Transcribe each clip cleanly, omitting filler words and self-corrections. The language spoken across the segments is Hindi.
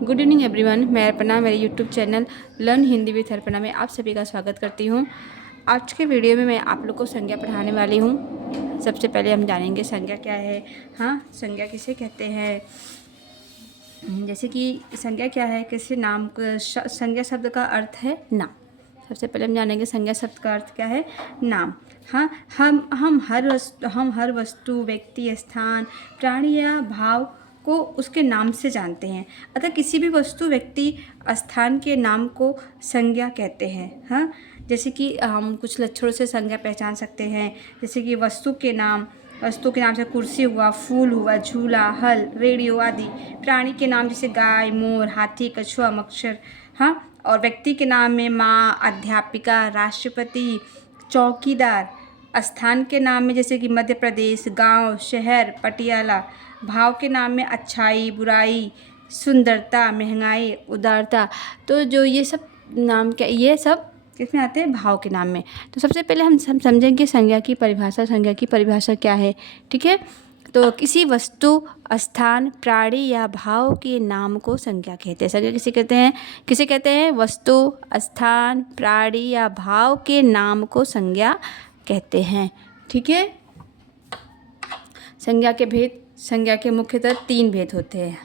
Good evening everyone. मैं अर्पणा मेरे YouTube channel learn Hindi with Arpana में आप सभी का स्वागत करती हूँ। आज के वीडियो में मैं आप लोग को संज्ञा पढ़ाने वाली हूँ। सबसे पहले हम जानेंगे संज्ञा क्या है। हाँ, संज्ञा किसे कहते हैं। जैसे कि संज्ञा क्या है, किसी नाम संज्ञा शब्द का अर्थ है नाम। सबसे पहले हम जानेंगे संज्ञा शब्द का अर्थ क्या है, नाम। हाँ, हम हर वस्तु, व्यक्ति, स्थान, प्राणी या भाव को उसके नाम से जानते हैं। अतः किसी भी वस्तु, व्यक्ति, स्थान के नाम को संज्ञा कहते हैं। हाँ, जैसे कि हम कुछ लक्षणों से संज्ञा पहचान सकते हैं। जैसे कि वस्तु के नाम से कुर्सी हुआ, फूल हुआ, झूला, हल, रेडियो आदि। प्राणी के नाम जैसे गाय, मोर, हाथी, कछुआ, मच्छर। हाँ, और व्यक्ति के नाम में माँ, अध्यापिका, राष्ट्रपति, चौकीदार। स्थान के नाम में जैसे कि मध्य प्रदेश, गांव, शहर, पटियाला। भाव के नाम में अच्छाई, बुराई, सुंदरता, महंगाई, उदारता। तो जो ये सब नाम क्या, ये सब किसमें आते हैं, भाव के नाम में। तो सबसे पहले हम समझेंगे संज्ञा की परिभाषा क्या है। ठीक है, तो किसी वस्तु, स्थान, प्राणी या भाव के नाम को संज्ञा कहते हैं। संज्ञा किसे कहते हैं, वस्तु, स्थान, प्राणी या भाव के नाम को संज्ञा कहते हैं। ठीक है, संज्ञा के मुख्यतः 3 भेद होते हैं।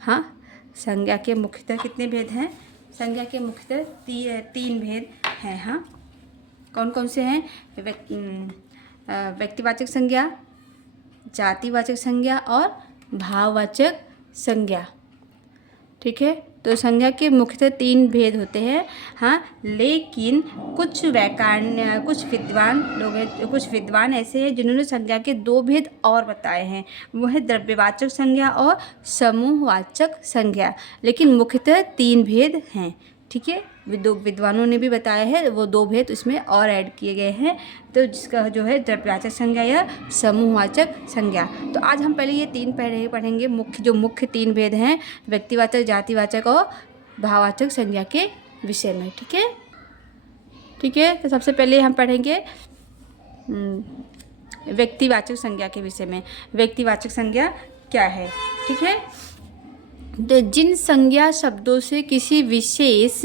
हाँ, संज्ञा के मुख्यतः कितने भेद हैं, संज्ञा के मुख्यतः 3 भेद हैं। हाँ, कौन कौन से हैं, व्यक्तिवाचक संज्ञा, जातिवाचक संज्ञा और भाववाचक संज्ञा। ठीक है, तो संज्ञा के मुख्यतः 3 भेद होते हैं। हाँ, लेकिन कुछ विद्वान ऐसे हैं जिन्होंने संज्ञा के 2 भेद और बताए हैं। वो है द्रव्यवाचक संज्ञा और समूहवाचक संज्ञा। लेकिन मुख्यतः 3 भेद हैं। ठीक है, विद्वानों ने भी बताया है, वो 2 भेद इसमें और ऐड किए गए हैं। तो जिसका जो है द्रव्यवाचक संज्ञा या समूहवाचक संज्ञा। तो आज हम पहले ये 3 पढ़ेंगे, मुख्य 3 भेद हैं व्यक्तिवाचक, जातिवाचक और भाववाचक संज्ञा के विषय में। ठीक है, तो सबसे पहले हम पढ़ेंगे व्यक्तिवाचक संज्ञा के विषय में। व्यक्तिवाचक संज्ञा क्या है। ठीक है, तो जिन संज्ञा शब्दों से किसी विशेष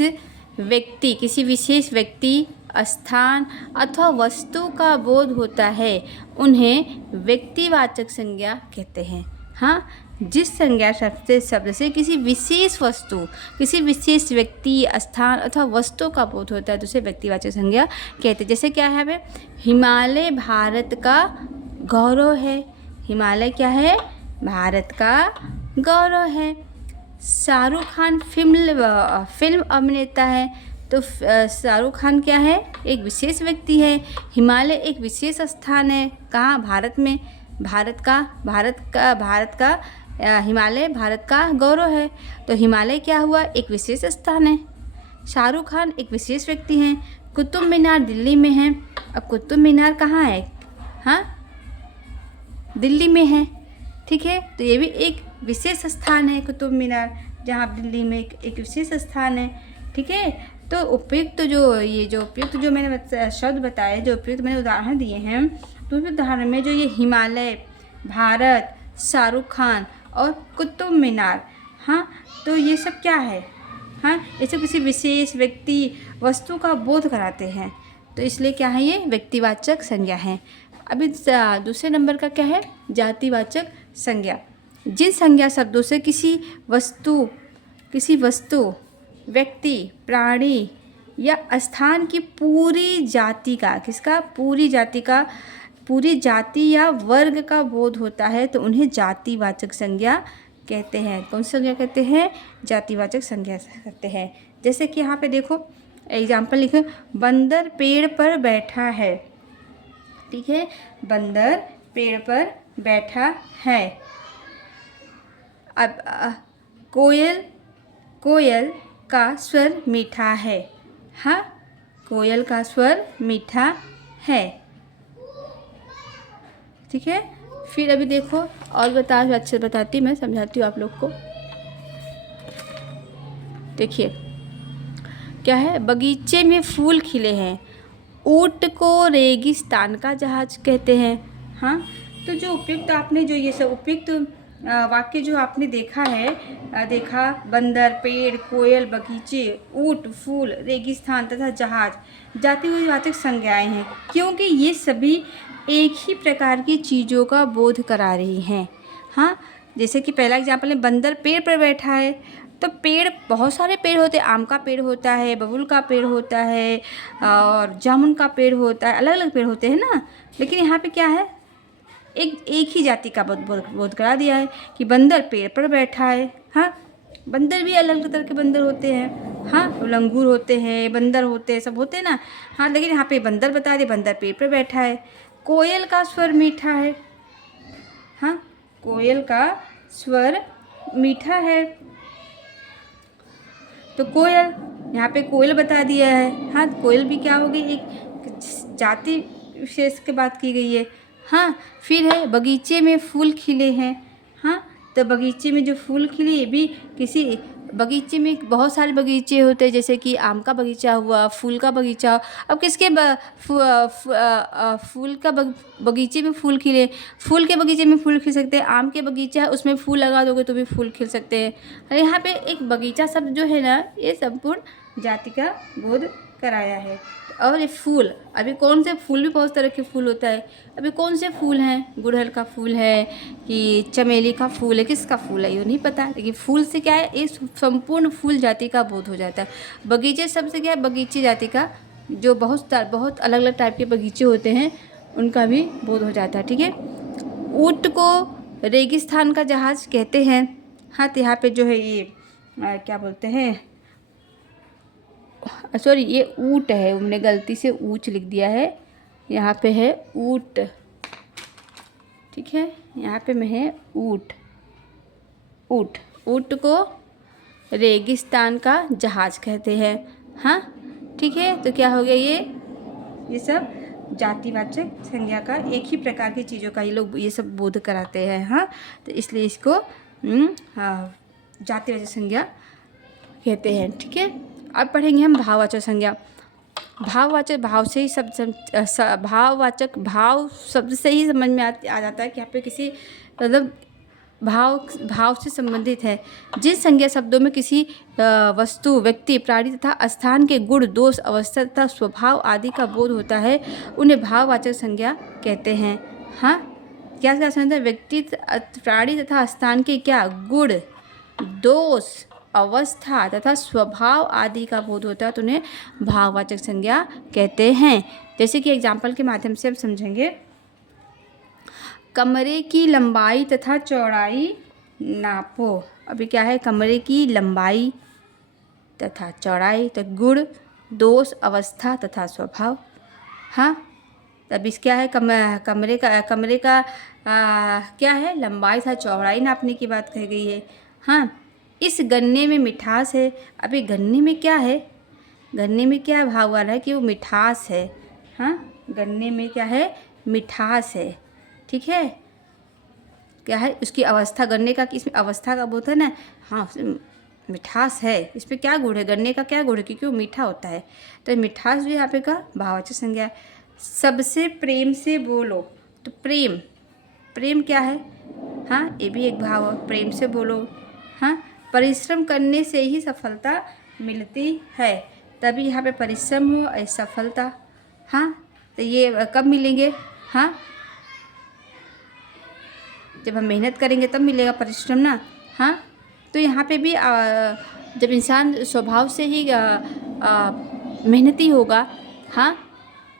व्यक्ति, स्थान अथवा वस्तु का बोध होता है उन्हें व्यक्तिवाचक संज्ञा कहते हैं। हाँ, जिस संज्ञा शब्द से किसी विशेष वस्तु, किसी विशेष व्यक्ति, स्थान अथवा वस्तु का बोध होता है तो उसे व्यक्तिवाचक संज्ञा कहते हैं। जैसे क्या है हमें, हिमालय भारत का गौरव है। हिमालय क्या है, भारत का गौरव है। शाहरुख खान फिल्म अभिनेता है, तो शाहरुख खान क्या है, एक विशेष व्यक्ति है। हिमालय एक विशेष स्थान है, कहाँ, भारत में। हिमालय भारत का गौरव है, तो हिमालय क्या हुआ, एक विशेष स्थान है। शाहरुख खान एक विशेष व्यक्ति हैं। कुतुब मीनार दिल्ली में है। अब कुतुब मीनार कहाँ है, हाँ, दिल्ली में है। ठीक है, तो ये भी एक विशेष स्थान है कुतुब मीनार, जहाँ दिल्ली में एक विशेष स्थान है। ठीक है, तो उपयुक्त जो मैंने शब्द बताए, जो उपयुक्त मैंने उदाहरण दिए हैं, तो उस उदाहरण में जो ये हिमालय, भारत, शाहरुख खान और कुतुब मीनार, हाँ, तो ये सब क्या है, हाँ, ये सब किसी विशेष व्यक्ति, वस्तु का बोध कराते हैं। तो इसलिए क्या है, ये व्यक्तिवाचक संज्ञा है। अभी दूसरे नंबर का क्या है, जातिवाचक संज्ञा। जिन संज्ञा शब्दों से किसी वस्तु, व्यक्ति, प्राणी या स्थान की पूरी जाति या वर्ग का बोध होता है तो उन्हें जातिवाचक संज्ञा कहते हैं। कौन सी संज्ञा कहते हैं, जातिवाचक संज्ञा कहते हैं। जैसे कि यहाँ पे देखो एग्जाम्पल लिखो, बंदर पेड़ पर बैठा है। ठीक है, बंदर पेड़ पर बैठा है। अब कोयल का स्वर मीठा है। हाँ, कोयल का स्वर मीठा है। ठीक है, फिर अभी देखो और अच्छे बताती, मैं समझाती हूँ आप लोग को। देखिए क्या है, बगीचे में फूल खिले हैं। ऊंट को रेगिस्तान का जहाज कहते हैं। हाँ, तो जो उपयुक्त आपने जो ये सब उपयुक्त वाक्य जो आपने देखा है, देखा बंदर, पेड़, कोयल, बगीचे, ऊंट, फूल, रेगिस्तान तथा जहाज जाति हुई वाचक संज्ञाएं हैं, क्योंकि ये सभी एक ही प्रकार की चीज़ों का बोध करा रही हैं। हाँ, जैसे कि पहला एग्जाम्पल है, बंदर पेड़ पर बैठा है, तो पेड़ बहुत सारे पेड़ होते हैं, आम का पेड़ होता है, बबूल का पेड़ होता है और जामुन का पेड़ होता है, अलग अलग पेड़ होते हैं ना। लेकिन यहाँ पे क्या है, एक ही जाति का बोध करा दिया है कि बंदर पेड़ पर बैठा है। हाँ, बंदर भी अलग अलग तरह के बंदर होते हैं। हाँ, लंगूर होते हैं, बंदर होते हैं, सब होते हैं ना। हाँ, लेकिन यहाँ पे बंदर बता दिया, बंदर पेड़ पर बैठा है। कोयल का स्वर मीठा है। हाँ, कोयल का स्वर मीठा है, तो कोयल, यहाँ पे कोयल बता दिया है। हाँ, कोयल भी क्या होगी, एक जाति विशेष की बात की गई है। हाँ, फिर है बगीचे में फूल खिले हैं। हाँ, तो बगीचे में जो फूल खिले, ये भी किसी बगीचे में बहुत सारे बगीचे होते हैं, जैसे कि आम का बगीचा हुआ, फूल का बगीचा। अब किसके फूल का बगीचे में फूल खिले, फूल के बगीचे में फूल खिल सकते हैं। आम के बगीचा है, उसमें फूल लगा दोगे तो भी फूल खिल सकते हैं। और यहाँ पे एक बगीचा शब्द जो है ना, ये संपूर्ण जाति का बोध कराया है। और ये फूल, अभी कौन से फूल, भी बहुत तरह के फूल होता है। अभी कौन से फूल हैं, गुड़हल का फूल है कि चमेली का फूल है, किसका फूल है ये नहीं पता, लेकिन फूल से क्या है, इस संपूर्ण फूल जाति का बोध हो जाता है। बगीचे शब्द से क्या है, बगीचे जाति का, जो बहुत अलग अलग टाइप के बगीचे होते हैं उनका भी बोध हो जाता है। ठीक है। ऊंट को रेगिस्तान का जहाज कहते हैं। हाँ, तो यहाँ पे जो है ये क्या बोलते हैं, सॉरी, ये ऊँट है, हमने गलती से ऊँच लिख दिया है, यहाँ पे है ऊँट। ठीक है, यहाँ पे में है ऊँट। ऊँट को रेगिस्तान का जहाज कहते हैं। हाँ, ठीक है। तो क्या हो गया, ये सब जातिवाचक संज्ञा का, एक ही प्रकार की चीज़ों का ये लोग ये सब बोध कराते हैं। हाँ, तो इसलिए इसको जातिवाचक संज्ञा कहते हैं। ठीक है। अब पढ़ेंगे हम भाववाचक संज्ञा। भाववाचक, भाव से ही भाववाचक, भाव शब्द से ही समझ में आ जाता है कि यहाँ पे किसी मतलब भाव से संबंधित है। जिन संज्ञा शब्दों में किसी वस्तु, व्यक्ति, प्राणी तथा स्थान के गुण, दोष, अवस्था तथा स्वभाव आदि का बोध होता है, उन्हें भाववाचक संज्ञा कहते हैं। हाँ, क्या क्या समझते हैं, व्यक्ति, प्राणी तथा स्थान के क्या गुण, दोष, अवस्था तथा स्वभाव आदि का बोध होता है, तो उन्हें भाववाचक संज्ञा कहते हैं। जैसे कि एग्जाम्पल के माध्यम से हम समझेंगे। कमरे की लंबाई तथा चौड़ाई नापो। अभी क्या है, कमरे की लंबाई तथा चौड़ाई, तो गुण, दोष, अवस्था तथा स्वभाव। हाँ, तब इस क्या है, कमरे का क्या है, लंबाई तथा चौड़ाई नापने की बात कही गई है। हाँ, इस गन्ने में मिठास है। अभी गन्ने में क्या है, गन्ने में क्या भाव वाला है कि वो मिठास है। हाँ, गन्ने में क्या है, मिठास है। ठीक है। क्या है, उसकी अवस्था, गन्ने का इसमें अवस्था का बोलता है ना। हाँ, मिठास है, इसमें क्या गुण है, गन्ने का क्या गुण है, क्योंकि वो मीठा होता है, तो मिठास भी यहाँ पे का भाववाचक संज्ञा है। सबसे प्रेम से बोलो, तो प्रेम क्या है, हाँ, ये भी एक भाव है, प्रेम से बोलो। हाँ, परिश्रम करने से ही सफलता मिलती है, तभी यहाँ पे परिश्रम हो और सफलता। हाँ, तो ये कब मिलेंगे, हाँ, जब हम मेहनत करेंगे तब मिलेगा परिश्रम ना। हाँ, तो यहाँ पे भी जब इंसान स्वभाव से ही मेहनती होगा, हाँ,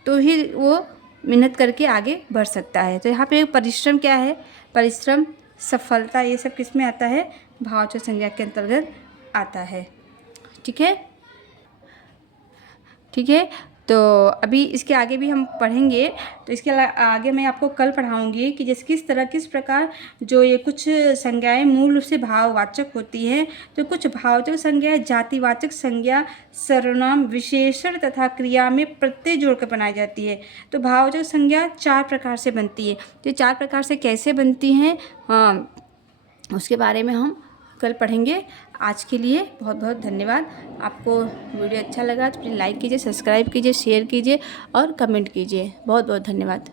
तो ही वो मेहनत करके आगे बढ़ सकता है। तो यहाँ पे परिश्रम क्या है, परिश्रम, सफलता, ये सब किस में आता है, भाववाचक संज्ञा के अंतर्गत आता है। ठीक है। ठीक है, तो अभी इसके आगे भी हम पढ़ेंगे। तो इसके आगे मैं आपको कल पढ़ाऊंगी कि जैसे किस प्रकार जो ये कुछ संज्ञाएं मूल रूप से भाववाचक होती हैं, तो कुछ भाववाचक संज्ञाएं जातिवाचक संज्ञा, सर्वनाम, विशेषण तथा क्रिया में प्रत्यय जोड़कर बनाई जाती है। तो भाववाचक संज्ञा 4 प्रकार से बनती है। तो 4 प्रकार से कैसे बनती हैं, उसके बारे में हम कल पढ़ेंगे। आज के लिए बहुत बहुत धन्यवाद। आपको वीडियो अच्छा लगा तो प्लीज़ लाइक कीजिए, सब्सक्राइब कीजिए, शेयर कीजिए और कमेंट कीजिए। बहुत बहुत धन्यवाद।